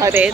台邊。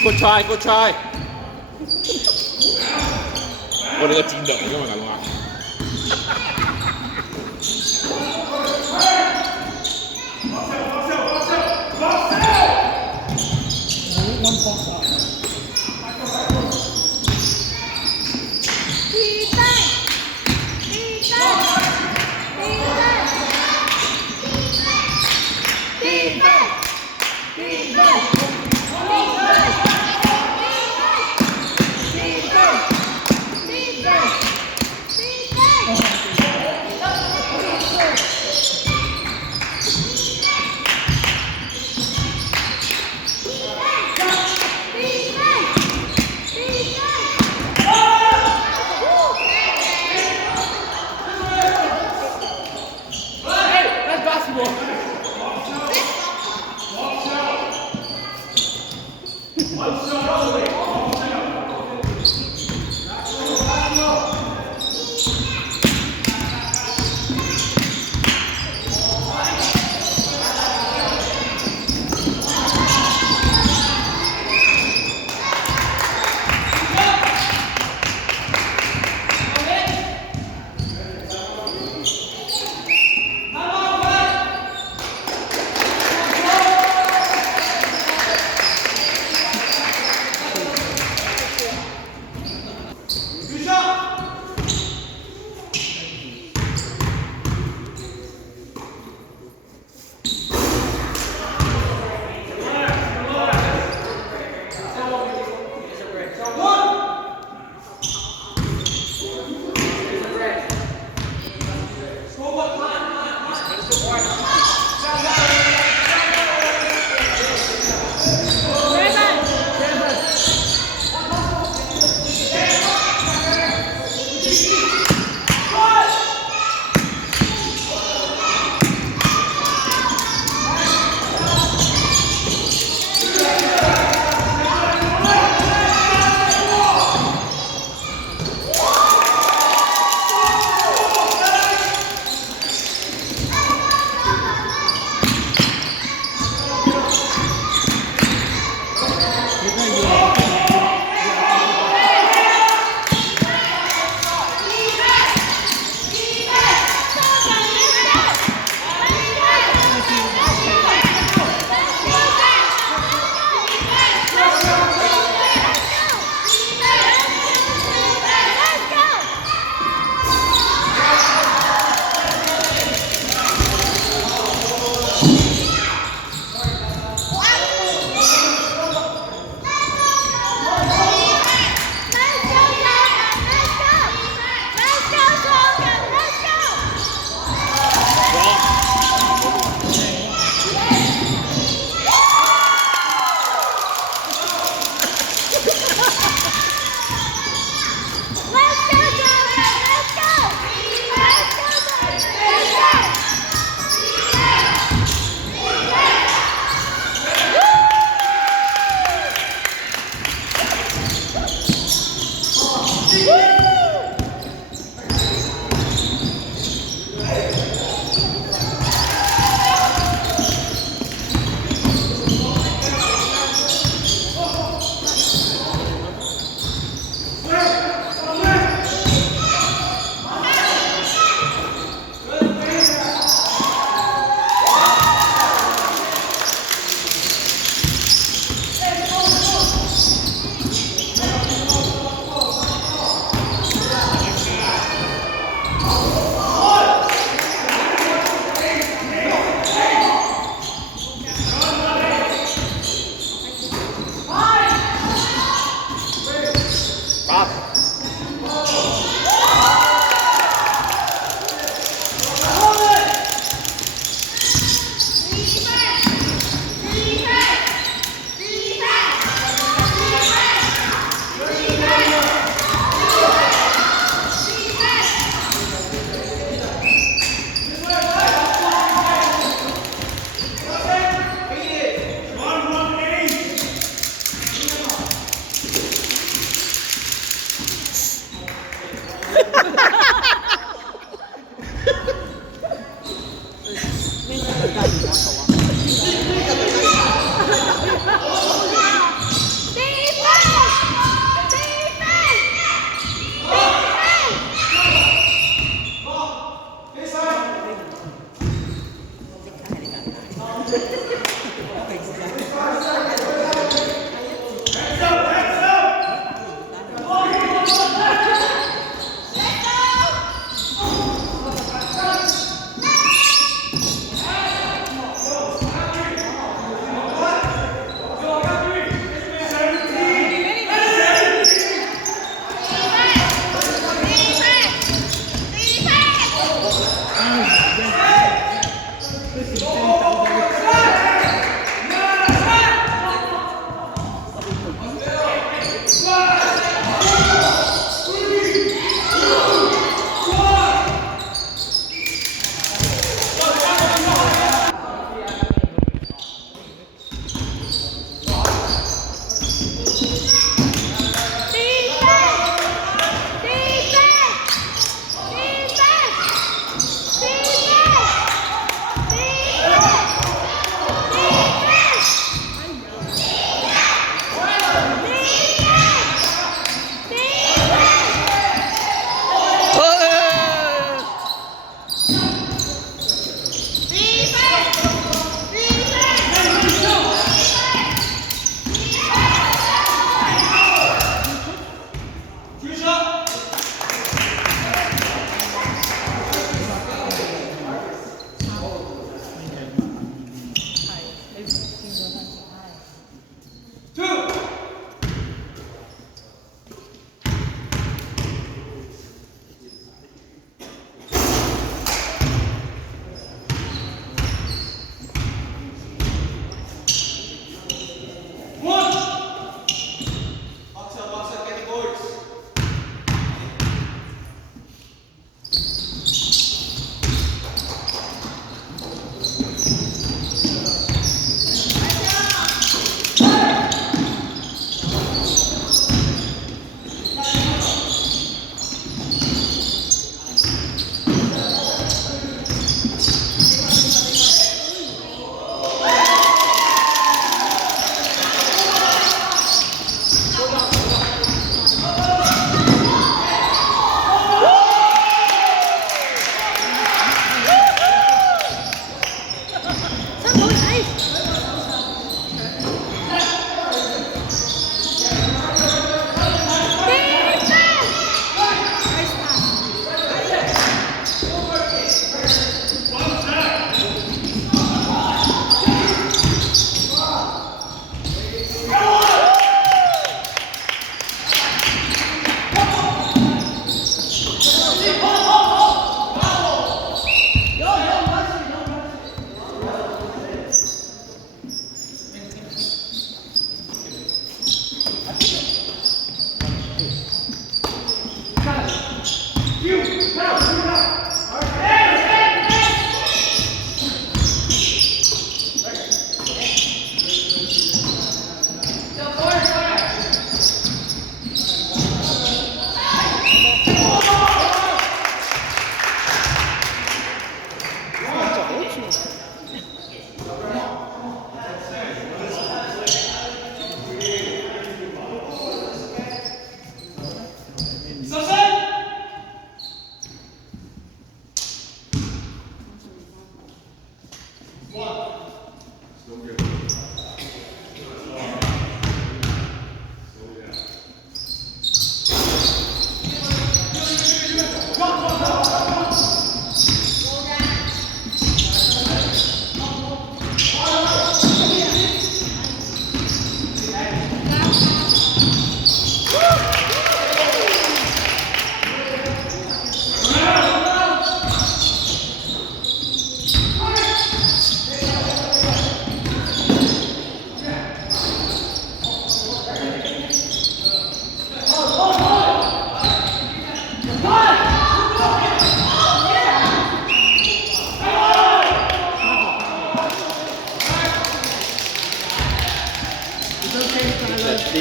Good try, good try。我哋嘅戰略嚟㗎嘛，大佬啊！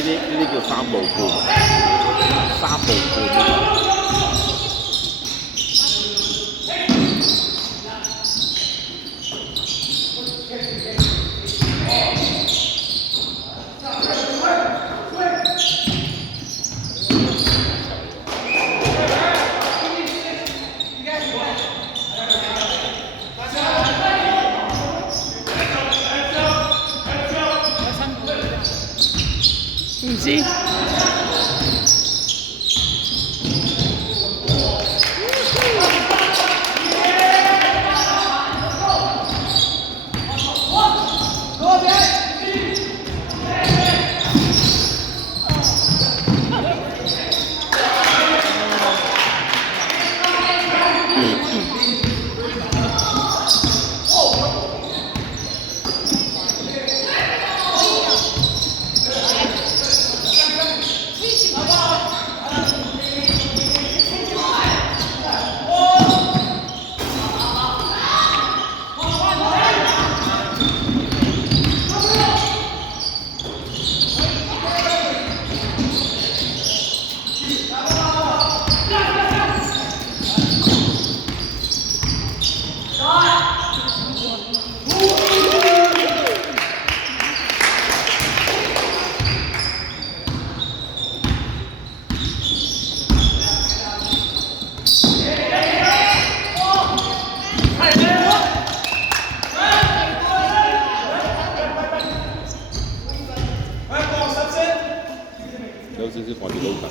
呢啲叫三步半，三步半。唔知。有少少掛住撈緊。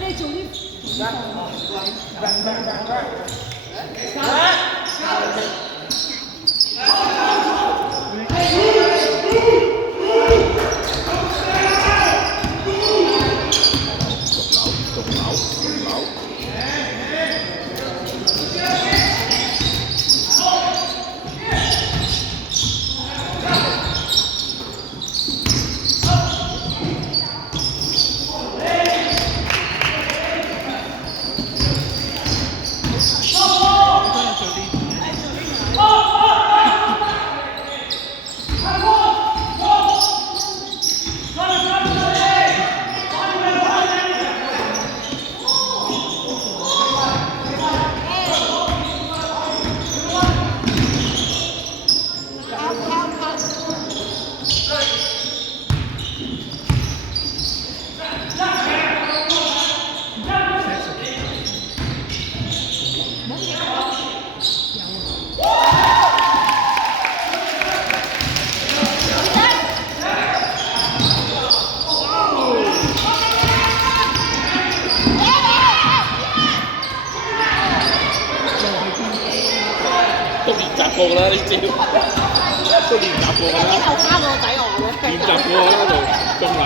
你做啲都練習過啦，呢招都練習過啦。頭蝦我仔我嘅。練習過啦，度仲嚟。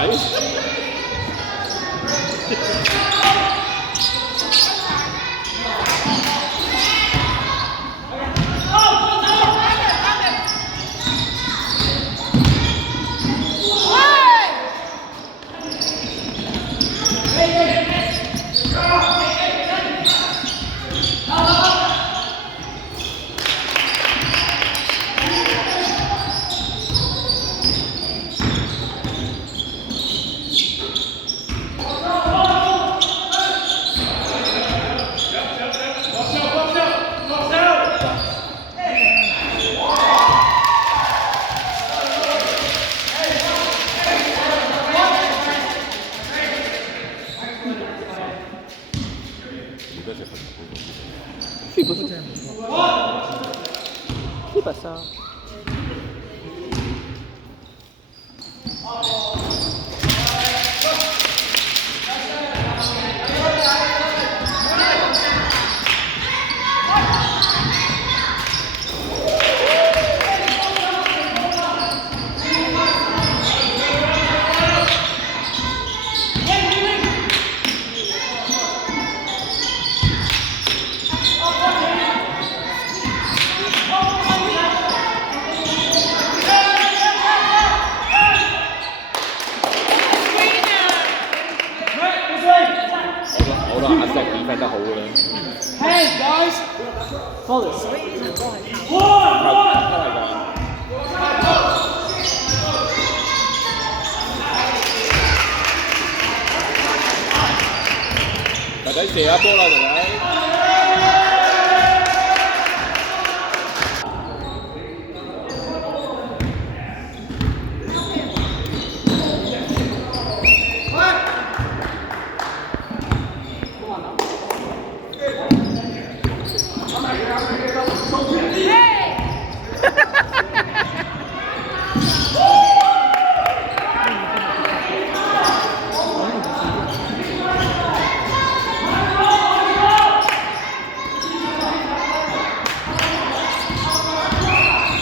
是不是？基本上。好啦，阿石defend得好嘅。Hey guys! Follow。係㗎。弟弟射下波啦，弟弟。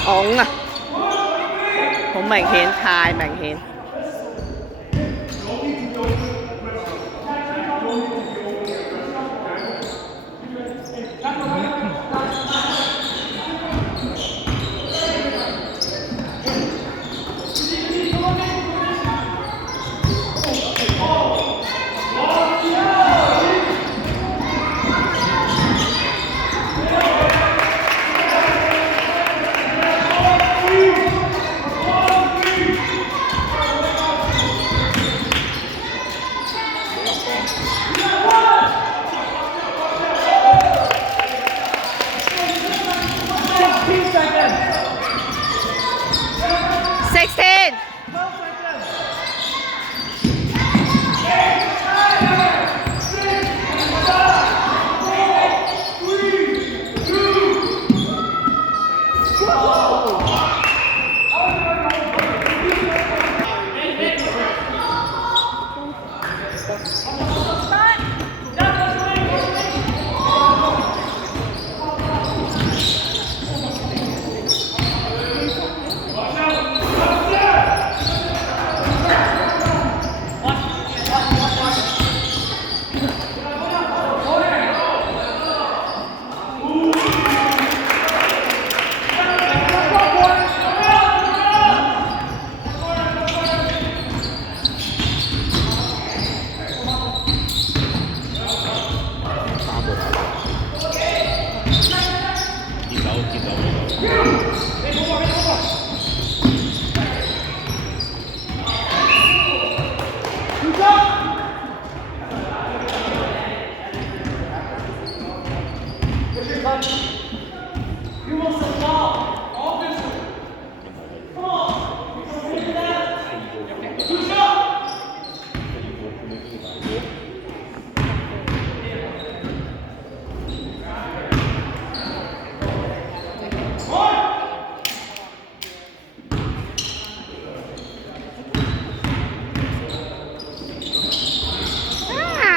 拱啊，好明顯，太明顯。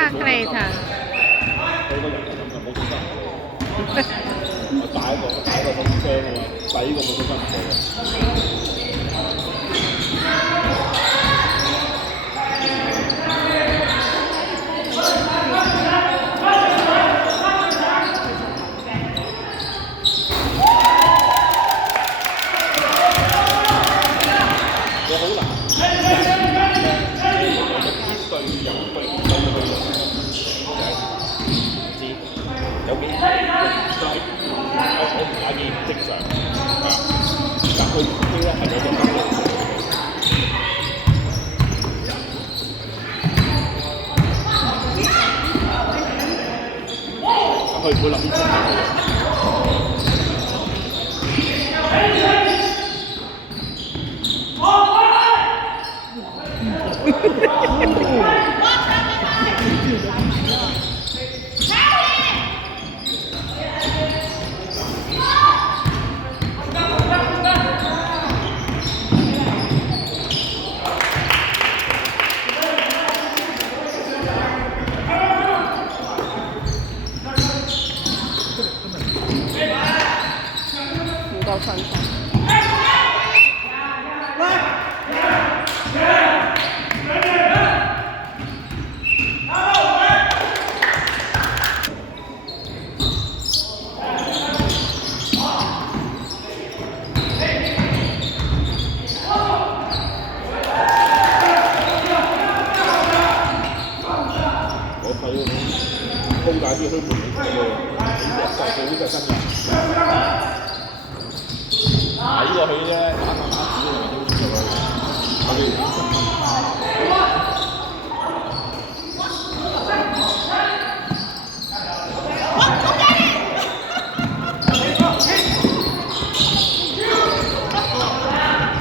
16. Great. 佢個人係咁就冇信心唔做。我大個好聲喎，細個冇信心唔做嘅。我好難。有幾我唔介意正常，但佢飛咧係嗰種感覺。佢唔會立啲出嚟。唔夠信心。高大啲去門嚟嘅，就真嘅。睇過去啫，打子都未中意佢。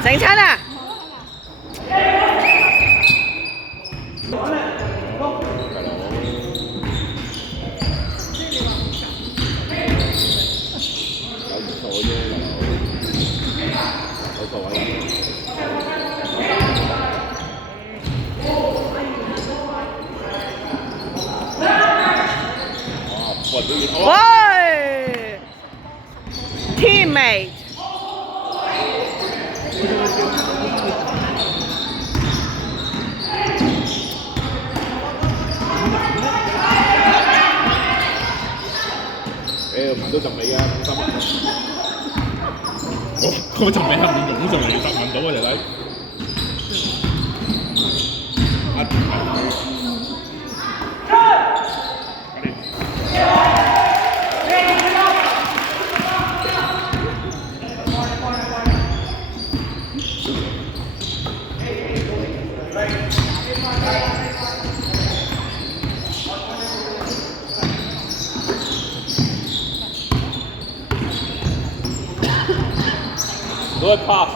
整親啊！喂 ，teammate。聞到陣味嘅放心。嗰陣味係會湧上嚟，聞到啊條仔。Good pass.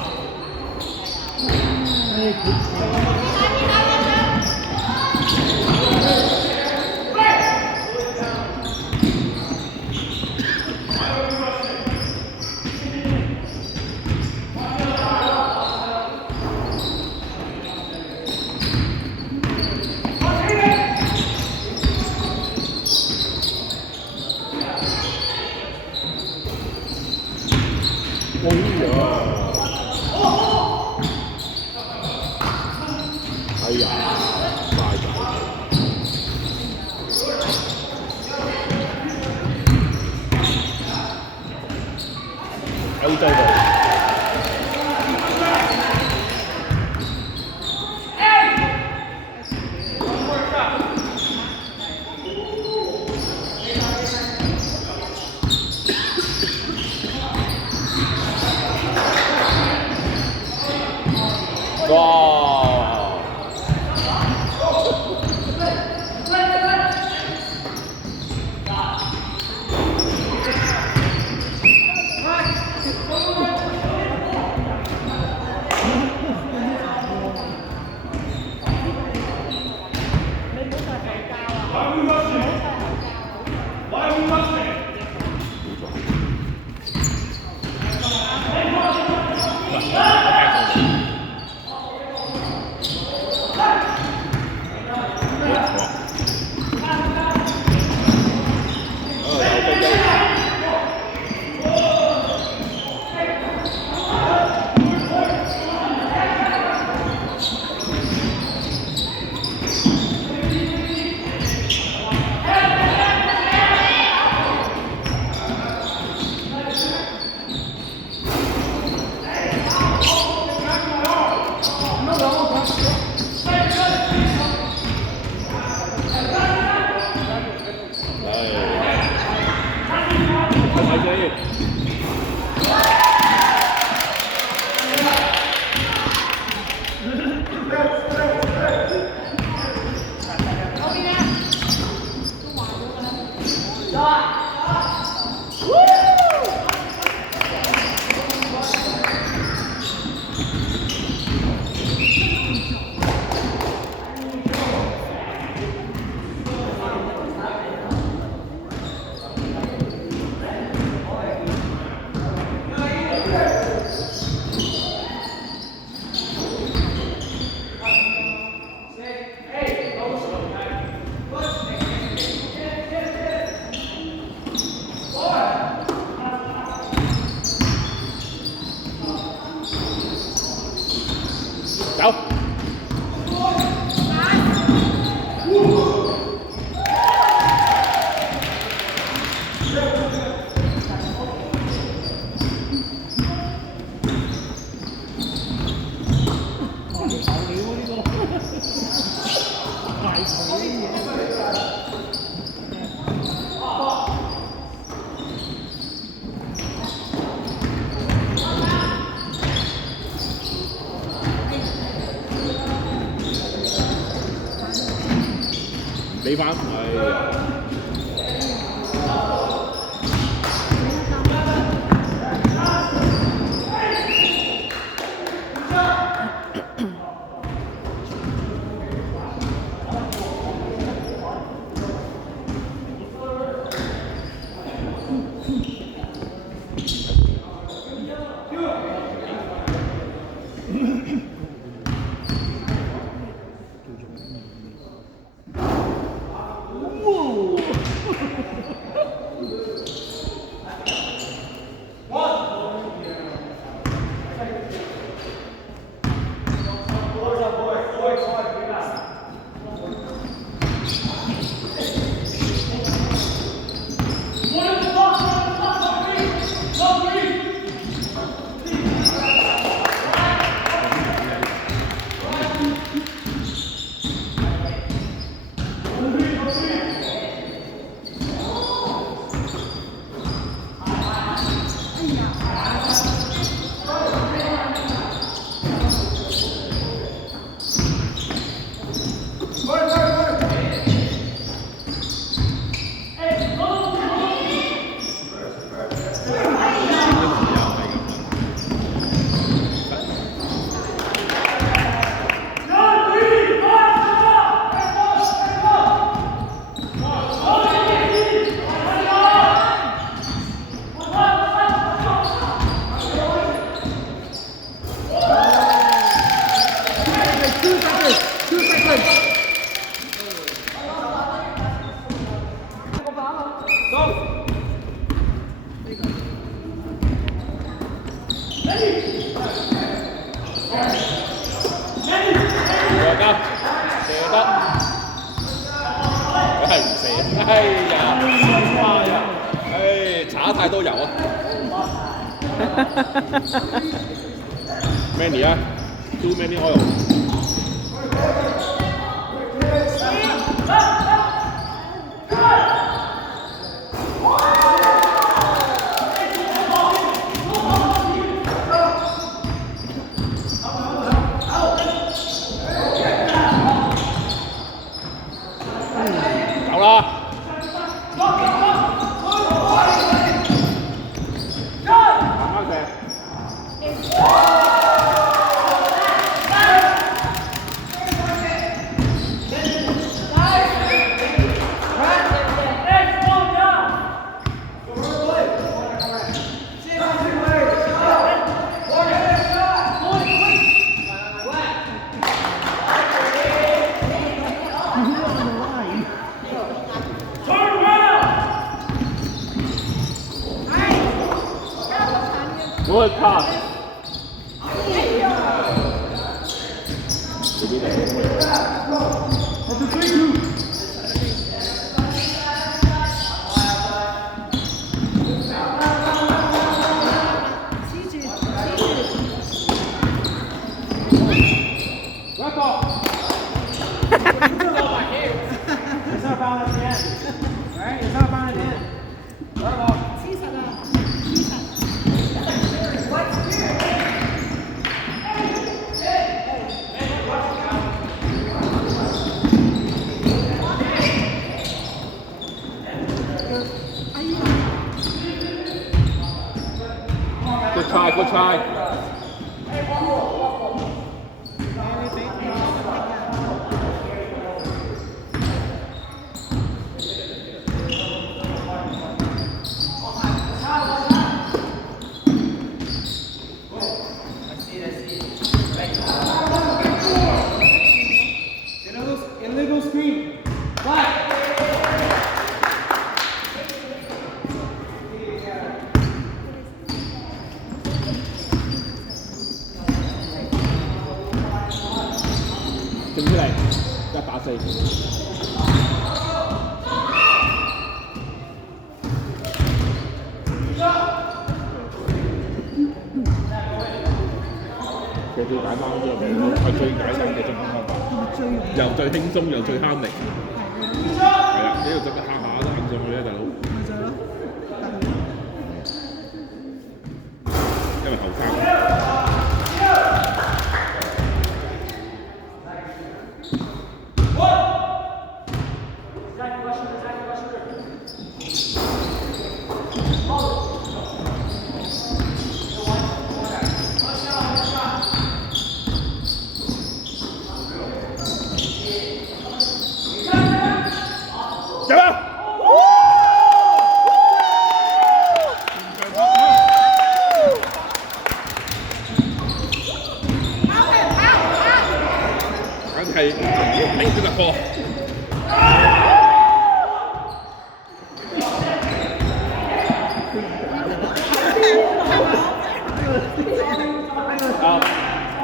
哎呀，快仔！L 制度。哇！走！俾翻係。射得，射得，佢係唔射，哎呀，哎呀，唉，搽得太多油啊！Many 啊 ，too many oil。走啦！慢慢射。Good pass. It's not about at the end. Right? It's not about at the end. Right ball. 個菜個菜。Illegal screen. Flag. 整出嚟140。其實最簡單嗰個係最簡單嘅進攻方法，又最輕鬆又最慳力。係啊，呢度就下下都硬上去咧，大佬。因為後生。走啊！簡直係頂住突破。啊！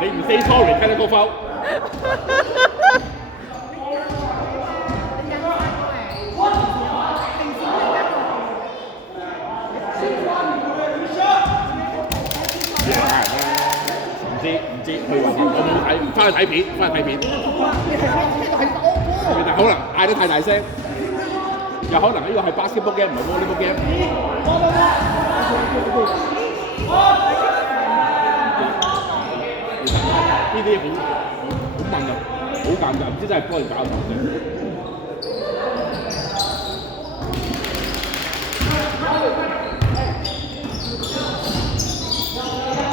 你唔 say sorry，睇到個 foul。唔知，佢話我冇睇，翻去睇片，但可能嗌得太大聲，又可能呢個係 basketball game 唔係 volleyball game。呢啲好問啊，好尷尬，唔知真係幫人搞頭啫。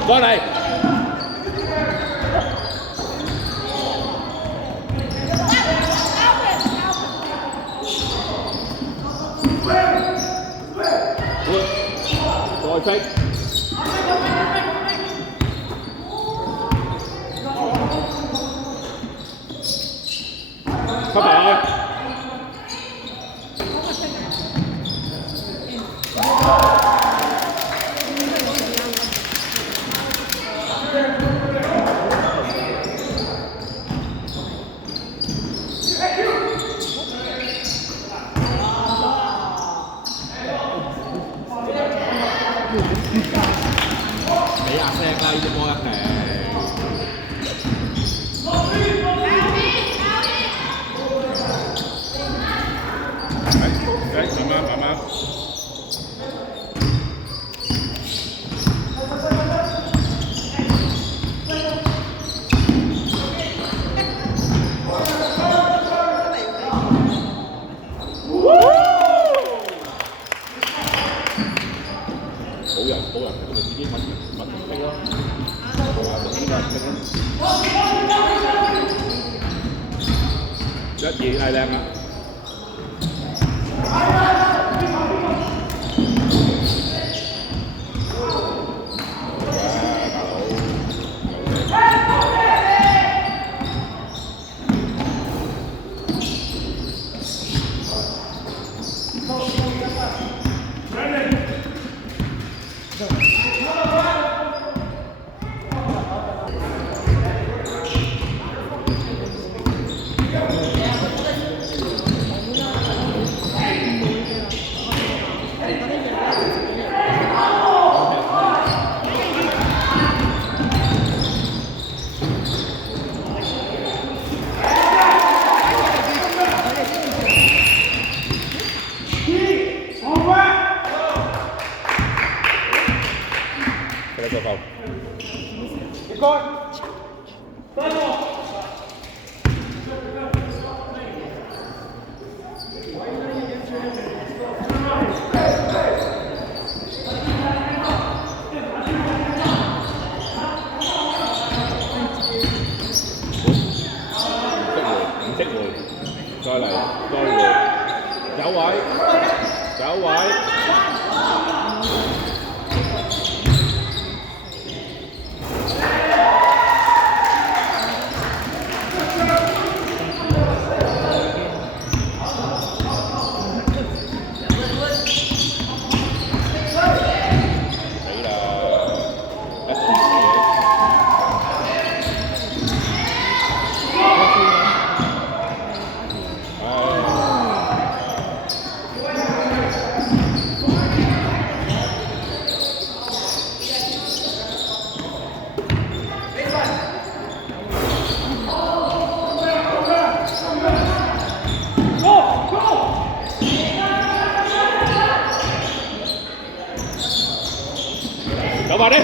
再嚟。再飛，拜拜。呢隻波一定。慢慢。好人，佢哋自己揾飛咯，係嘛？自己揾飛咯。一二係靚啊！做夠。唔該。唔識回，再嚟，再回，有位，有位。有埋啲。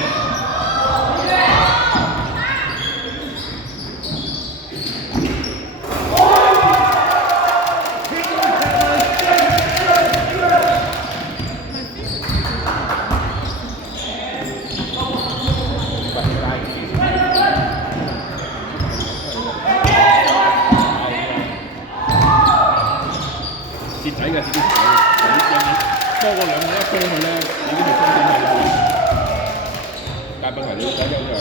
蝕仔嘅自己多過兩個一波佢咧，已經係真正係。但問題你睇緊就係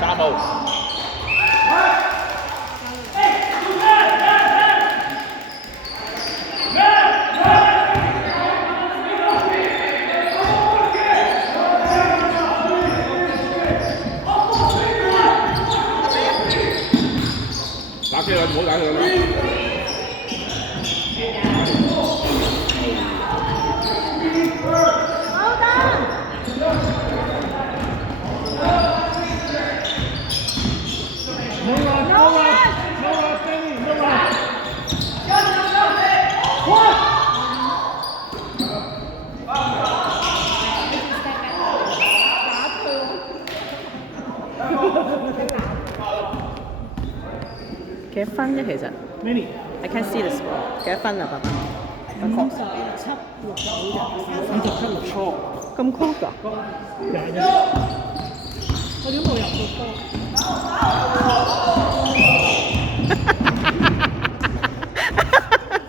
3號。打機啦，唔好打佢啦。幾多分啫？其實 I can't see the score。幾多分啊，爸爸57.6錯。咁 close 㗎？我點冇入到波？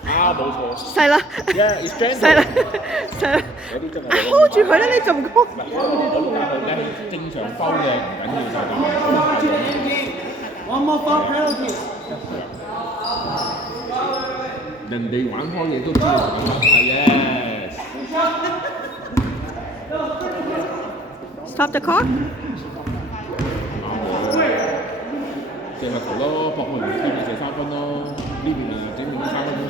啱冇錯。細啦， Yeah, it's gentle. 細啦，細啦有啲真係，hold 住佢啦，你仲 hold？我正常收嘅唔緊要就係咁。 One more foul penalty. 人哋玩開嘢都知道咁樣。Yes。 Stop the clock。射罰球咯，博佢唔射3分咯，呢邊咪整定3分鐘